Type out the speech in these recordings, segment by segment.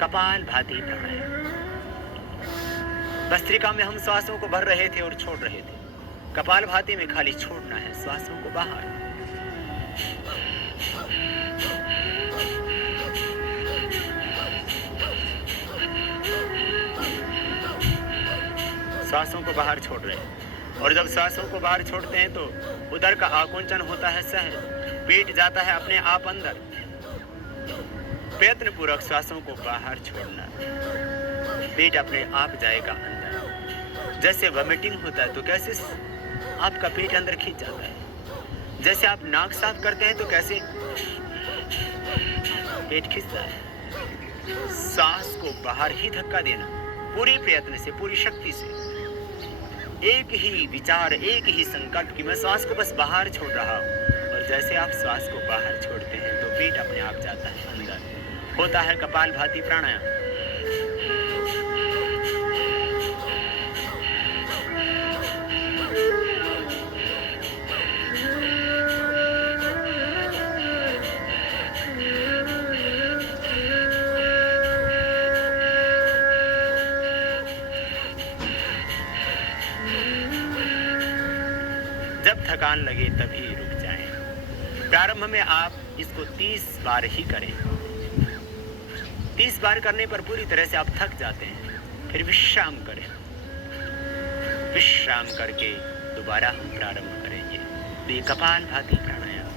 कपाल भाती प्राणायाम। भस्त्रिका में हम श्वासों को भर रहे थे और छोड़ रहे थे। कपाल भाती में खाली छोड़ना है श्वासों को बाहर। श्वासों को बाहर छोड़ रहे हैं और जब श्वासों को बाहर छोड़ते हैं तो उदर का आकुंचन होता है सहज, पेट जाता है अपने आप अंदर। प्रयत्न पूर्वक श्वासों को बाहर छोड़ना, पेट अपने आप जाएगा अंदर। जैसे वॉमिटिंग होता है तो कैसे आपका पेट अंदर खींच जाता है, जैसे आप नाक साफ करते हैं तो कैसे पेट खींचता है। सांस को बाहर ही धक्का देना, पूरी प्रयत्न से, पूरी शक्ति से। एक ही विचार, एक ही संकल्प कि मैं श्वास को बस बाहर छोड़ रहा हूँ। और जैसे आप श्वास को बाहर छोड़ते हैं तो पेट अपने आप जाता है अंदर। होता है कपाल भाती प्राणायाम। जब थकान लगे तभी रुक जाएं। प्रारंभ में आप इसको 30 बार ही करें। 30 बार करने पर पूरी तरह से आप थक जाते हैं, फिर विश्राम करें। विश्राम करके दोबारा हम प्रारंभ करेंगे। तो ये कपाल भाती प्राणायाम।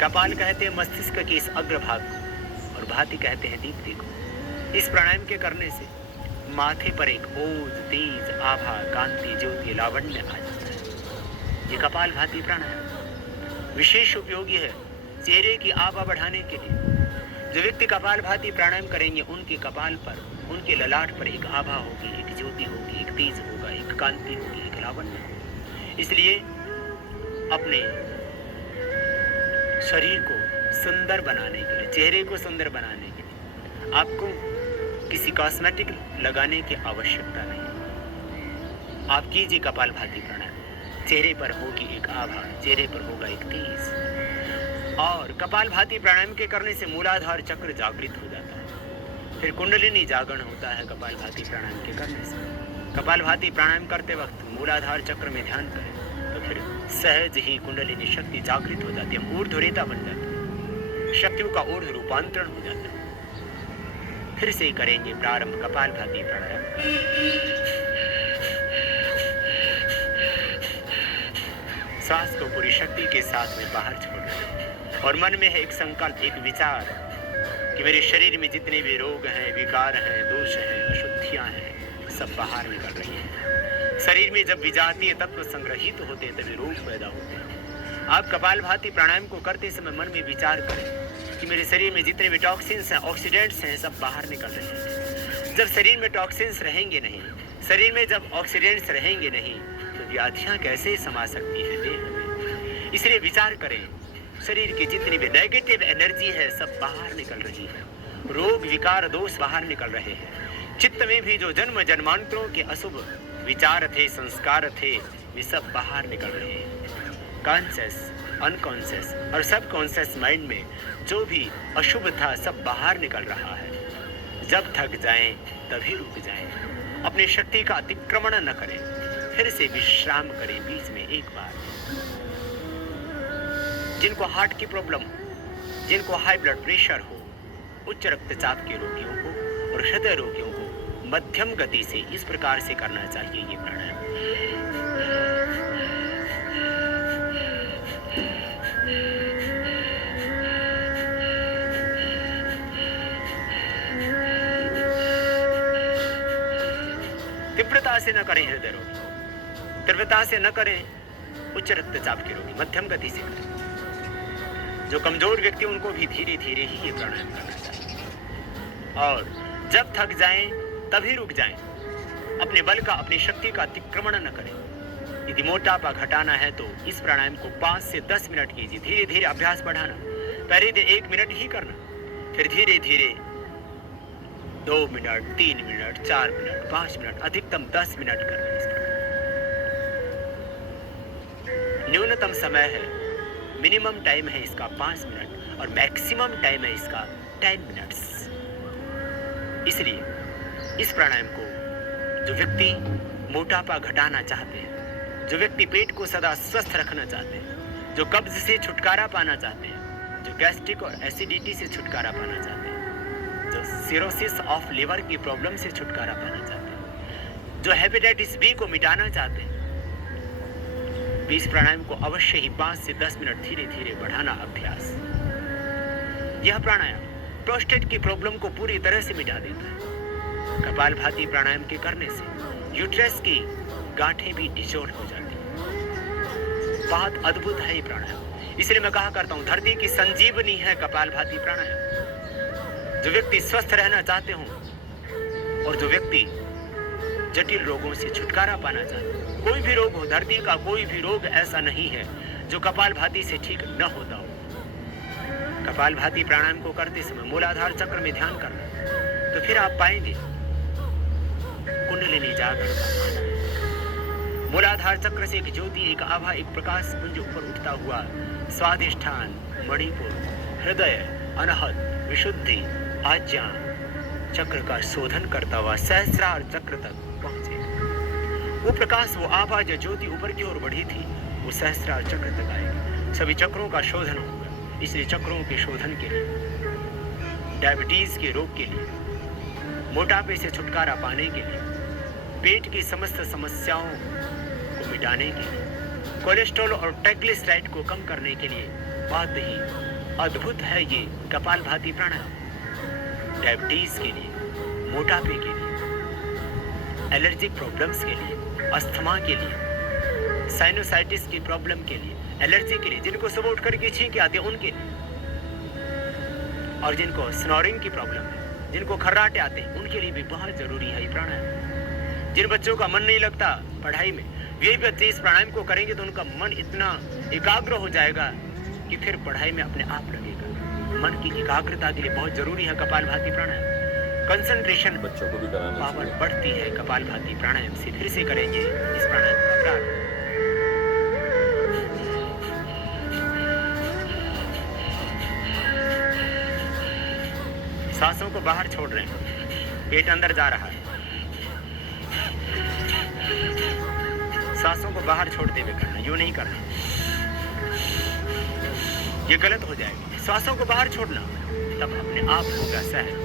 कपाल कहते हैं मस्तिष्क के इस अग्रभाग को और भाती कहते हैं दीप्ति को। इस प्राणायाम के करने से माथे पर एक ओज, तेज, आभा, कांति, ज्योति, लावण्य आ जाता है। ये कपाल भाती प्राणायाम विशेष उपयोगी है चेहरे की आभा बढ़ाने के लिए। जो व्यक्ति कपाल भाती प्राणायाम करेंगे उनके कपाल पर, उनके ललाट पर एक आभा होगी, एक ज्योति होगी, एक तेज होगा, एक कांति होगी, एक लावण्य होगी। इसलिए अपने शरीर को सुंदर बनाने के लिए, चेहरे को सुंदर बनाने के लिए आपको किसी कॉस्मेटिक लगाने की आवश्यकता नहीं। आप कीजिए कपाल भाती प्राणायाम। चेहरे पर होगी एक आभा, चेहरे पर होगा एक तेज। और कपाल भाती प्राणायाम के करने से मूलाधार चक्र जागृत हो जाता है। फिर कुंडलिनी जागरण होता है कपाल भाती प्राणायाम के करने से। कपाल भाती प्राणायाम करते वक्त मूलाधार चक्र में ध्यान करें तो फिर सहज ही कुंडलिनी शक्ति जागृत हो जाती है, ऊर्ध्वरेता बन जाती है, शक्तियों का ऊर्ध्व रूपांतरण हो जाता है। फिर से करेंगे प्रारंभ कपाल भाती प्राणायाम। सांस को पूरी शक्ति के साथ में बाहर छोड़ रहे और मन में है एक संकल्प, एक विचार कि मेरे शरीर में जितने भी रोग हैं, विकार हैं, दोष हैं, अशुद्धियां हैं, सब बाहर निकल रही हैं। शरीर में जब विजातीय तत्व संग्रहित होते हैं तभी रोग पैदा होते हैं। आप कपाल भाती प्राणायाम को करते समय मन में विचार करें कि मेरे शरीर में जितने भी टॉक्सिन्स हैं, ऑक्सीडेंट्स हैं, सब बाहर निकल रहे हैं। जब शरीर में टॉक्सिन्स रहेंगे नहीं, शरीर में जब ऑक्सीडेंट्स रहेंगे नहीं तो व्याधियां कैसे समा सकती है देह में। इसलिए विचार करें, शरीर की जितनी भी नेगेटिव एनर्जी है सब बाहर निकल रही है, रोग विकार दोष बाहर निकल रहे हैं। चित्त में भी जो जन्म जन्मांतरों के अशुभ विचार थे, संस्कार थे, वे सब बाहर निकल रहे हैं। कॉन्शियस, अनकॉन्शियस और सबकॉन्शियस माइंड में जो भी अशुभ था सब बाहर निकल रहा है। जब थक जाएं तभी रुक जाएं, अपनी शक्ति का अतिक्रमण न करें, फिर से विश्राम करें बीच में एक बार। जिनको हार्ट की प्रॉब्लम हो, जिनको हाई ब्लड प्रेशर हो, उच्च रक्तचाप के रोगियों को और हृदय रोगियों को मध्यम गति से इस प्रकार से करना चाहिए ये प्राणायाम। तीव्रता से न करें हृदय रोगी, तीव्रता से न करें उच्च रक्तचाप के रोगी, मध्यम गति से करें। जो कमजोर व्यक्ति उनको भी धीरे धीरे ही ये प्राणायाम करना चाहिए। और जब थक जाएं तभी रुक जाएं, अपने बल का, अपनी शक्ति का अतिक्रमण न करें। यदि मोटापा घटाना है तो इस प्राणायाम को 5 से 10 मिनट कीजिए, धीरे धीरे अभ्यास बढ़ाना। पहले 1 मिनट ही करना, फिर धीरे धीरे 2 मिनट, 3 मिनट, 4 मिनट, 5 मिनट, अधिकतम 10 मिनट करना। इस न्यूनतम समय है, मिनिमम टाइम है इसका 5 मिनट और मैक्सिमम टाइम है इसका 10 मिनट्स। इसलिए इस प्राणायाम को जो व्यक्ति मोटापा घटाना चाहते हैं, जो व्यक्ति पेट को सदा स्वस्थ रखना चाहते हैं, जो कब्ज से छुटकारा पाना चाहते हैं, जो गैस्ट्रिक और एसिडिटी से छुटकारा पाना चाहते हैं, जो सिरोसिस ऑफ लिवर की प्रॉब्लम से छुटकारा पाना चाहते हैं, जो हेपेटाइटिस बी को मिटाना चाहते हैं, इस प्राणायाम को अवश्य ही 5 से 10 मिनट धीरे धीरे बढ़ाना अभ्यास। यह प्राणायाम प्रोस्टेट की प्रॉब्लम को पूरी तरह से मिटा देता है। कपालभाति प्राणायाम के करने से यूट्रस की गांठें भी डिसॉल्व हो जाती हैं। बहुत अद्भुत है ये प्राणायाम। इसलिए मैं कहा करता हूं, धरती की संजीवनी है कपालभाति प्राणायाम। जो व्यक्ति स्वस्थ रहना चाहते हो और जो व्यक्ति जटिल रोगों से छुटकारा पाना चाहते हो, कोई भी रोग हो, धरती का कोई भी रोग ऐसा नहीं है जो कपालभाति से ठीक न होता हो। कपालभाति प्राणायाम को करते समय मूलाधार चक्र में ध्यान करना, तो फिर आप पाएंगे कुंडलिनी जागरण। मूलाधार चक्र से एक ज्योति, एक आभा, एक प्रकाश पुंज ऊपर उठता हुआ स्वादिष्ठान, मणिपुर, हृदय, अनहत, विशुद्धि, आज्ञा चक्र का शोधन करता हुआ सहस्रार चक्र तक पहुंचे। वो प्रकाश, वो आभा जो ज्योति ऊपर की ओर बढ़ी थी, वो सहस्रार चक्र तक आएगी। सभी चक्रों का शोधन होगा। इसलिए चक्रों के शोधन के लिए, डायबिटीज के रोग के लिए, मोटापे से छुटकारा पाने के लिए, पेट की समस्त समस्याओं को मिटाने के लिए, कोलेस्ट्रॉल और ट्राइग्लिसराइड को कम करने के लिए बहुत ही अद्भुत है ये कपालभाति प्राणायाम। डायबिटीज के लिए, मोटापे के लिए, एलर्जिक प्रॉब्लम्स के लिए, अस्थमा के लिए, साइनोसाइटिस की प्रॉब्लम के लिए, एलर्जी के लिए, जिनको सुबह उठ करके छींके आते हैं उनके लिए, और जिनको स्नोरिंग की प्रॉब्लम है, जिनको खर्राटे आते हैं, उनके लिए भी बहुत जरूरी है ये प्राणायाम। जिन बच्चों का मन नहीं लगता पढ़ाई में, वे बच्चे इस प्राणायाम को करेंगे तो उनका मन इतना एकाग्र हो जाएगा कि फिर पढ़ाई में अपने आप लगेगा। मन की एकाग्रता के लिए बहुत जरूरी है कपालभाति प्राणायाम। कंसंट्रेशन बच्चों को भी कराना पावर बढ़ती है कपालभाति प्राणायाम से। फिर से करेंगे इस प्राणायाम का प्रारंभ। सांसों को बाहर छोड़ रहे हैं, पेट अंदर जा रहा है। सांसों को बाहर छोड़ते हुए करना, यूं नहीं करना, ये गलत हो जाएगा। सांसों को बाहर छोड़ना, तब अपने आप होगा सहज।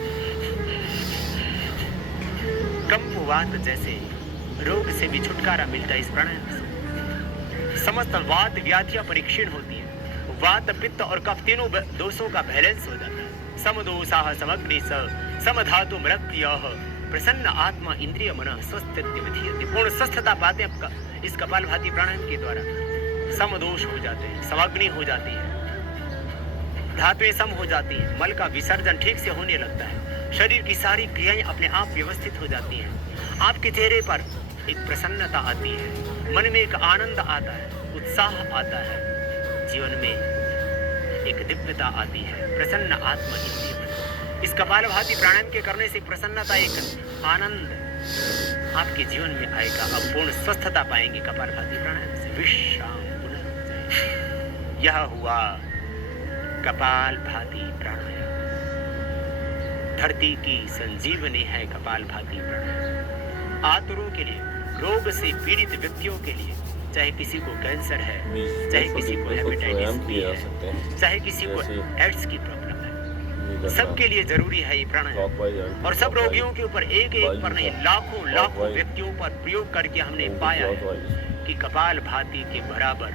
कंपवात जैसे रोग से भी छुटकारा मिलता है इस प्राणायाम से। समस्त वात व्याधियां परीक्षण होती है। वात, पित्त और कफ तीनों दोषों का बैलेंस हो जाता है। समदोषाः समग्नि स समधातु मृत्युः प्रसन्न आत्मा इंद्रिय मन स्वस्थ विधीयते। पूर्ण स्वस्थता पाते हैं इस कपालभाति प्राणायाम के द्वारा। समदोष हो जाते हैं, समग्नि हो जाती है, धातुएं सम हो जाती हैं, मल का विसर्जन ठीक से होने लगता है, शरीर की सारी क्रियाएं अपने आप व्यवस्थित हो जाती हैं। आपके चेहरे पर एक प्रसन्नता आती है, मन में एक आनंद आता है, उत्साह आता है, जीवन में एक दिव्यता आती है, प्रसन्न आत्मा इंद्रिय मन। इस कपालभाति प्राणायाम के करने से प्रसन्नता, एक आनंद आपके जीवन में आएगा। आप पूर्ण स्वस्थता पाएंगे कपालभाति प्राणायाम से। विश्राम पुनः। यह हुआ कपालभाति प्राणायाम। धरती की संजीवनी है कपालभाति प्राणायाम। आतुरों के लिए, रोग से पीड़ित व्यक्तियों के लिए, चाहे किसी को कैंसर है, चाहे किसी को हेपेटाइटिस बी है, चाहे किसी को एड्स की प्रॉब्लम है, सबके लिए जरूरी है ये प्राणायाम। और सब रोगियों के ऊपर एक एक पर नहीं, लाखों लाखों व्यक्तियों पर प्रयोग करके हमने पाया है कि कपालभाति के बराबर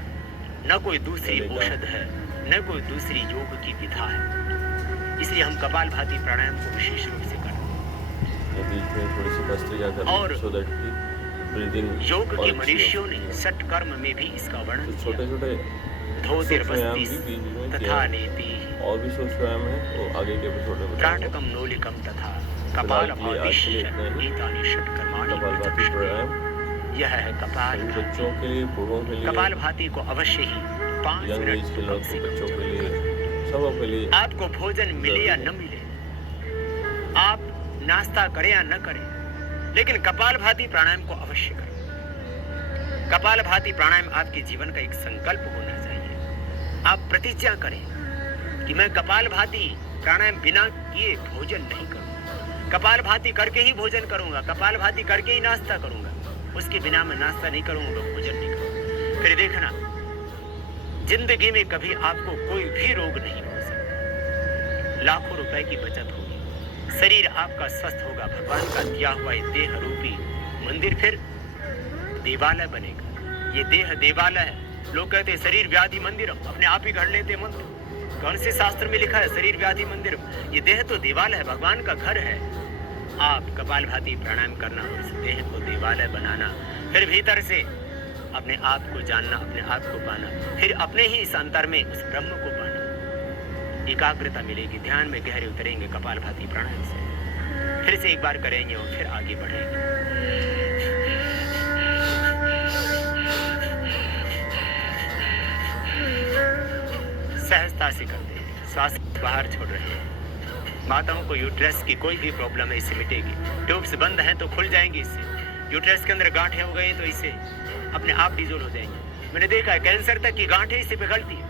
न कोई दूसरी औषध है, न कोई दूसरी योग की विधा है। इसलिए हम कपालभाति प्राणायाम को विशेष रूप से करते हैं। और योग के मनीषियों ने षट कर्म में भी इसका वर्णन छोटे छोटे धोतिर्वस्ति तथा नेति और भी सोच व्यायाम है, वो आगे के एपिसोड में त्राटकम नोलिकम तथा कपालभाति षट कर्माणि प्राणायाम। यह है कपालभाति। बच्चों के लिए, बूढ़ों के लिए, कपालभाति को अवश्य ही 5 मिनट के लोग, बच्चों के लिए, सबों के लिए। आपको भोजन मिले या न मिले, आप नाश्ता करें या न करें, लेकिन कपालभाति प्राणायाम को अवश्य करें। कपालभाति प्राणायाम आपके जीवन का एक संकल्प होना चाहिए। आप प्रतिज्ञा करें कि मैं कपालभाति प्राणायाम बिना किए भोजन नहीं करूं। कपाल भाती करके ही भोजन करूंगा, कपाल भाती करके ही नाश्ता करूंगा, उसके बिना मैं नाश्ता नहीं करूंगा, भोजन नहीं करूंगा। फिर देखना जिंदगी में कभी आपको कोई भी रोग नहीं हो सकता। लाखों रुपए की बचत होगी, शरीर आपका स्वस्थ होगा, भगवान का दिया हुआ ये देह रूपी मंदिर फिर देवालय बनेगा। ये देह देवालय है। लोग कहते हैं शरीर व्याधि मंदिरम, अपने आप ही गढ़ लेते मंत्र। कौन से शास्त्र में लिखा है शरीर व्याधि मंदिरम? ये देह तो देवालय है, भगवान का घर है। आप कपालभाति प्राणायाम करना और इस देह को देवालय बनाना, फिर भीतर से अपने आप को जानना, अपने आप को पाना, फिर अपने ही इस अंतर में उस ब्रह्म को पाना। एकाग्रता मिलेगी, ध्यान में गहरे उतरेंगे कपालभाति प्राणायाम से। फिर से एक बार करेंगे और फिर आगे बढ़ेंगे। सहजता से करते हैं, श्वास बाहर छोड़ रहे हैं। माताओं को यूट्रस की कोई भी प्रॉब्लम है इससे मिटेगी। ट्यूब्स बंद हैं तो खुल जाएंगी इससे। यूट्रस के अंदर गांठें हो गई तो इससे अपने आप डिजोल्व हो जाएंगी। मैंने देखा है कैंसर तक की गांठें इससे पिघलती है।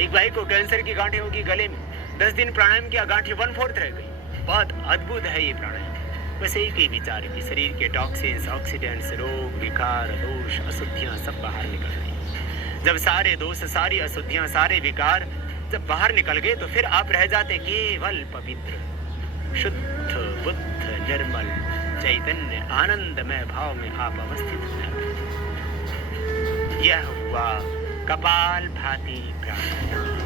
एक भाई को कैंसर की गांठें होगी गले में, 10 दिन प्राणायाम किया, गांठें 1/4 रह गई। बहुत अद्भुत है ये प्राणायाम। बस एक ही विचार कि शरीर के टॉक्सिन्स, ऑक्सीडेंट्स, रोग, विकार, दोष, अशुद्धियां सब बाहर निकल गई। जब सारे दोष, सारी अशुद्धियां, सारे विकार जब बाहर निकल गए तो फिर आप रह जाते केवल पवित्र, शुद्ध, बुद्ध, निर्मल, चैतन्य, आनंदमय भाव में आप अवस्थित हो जाते। यह हुआ कपालभाति प्राणायाम।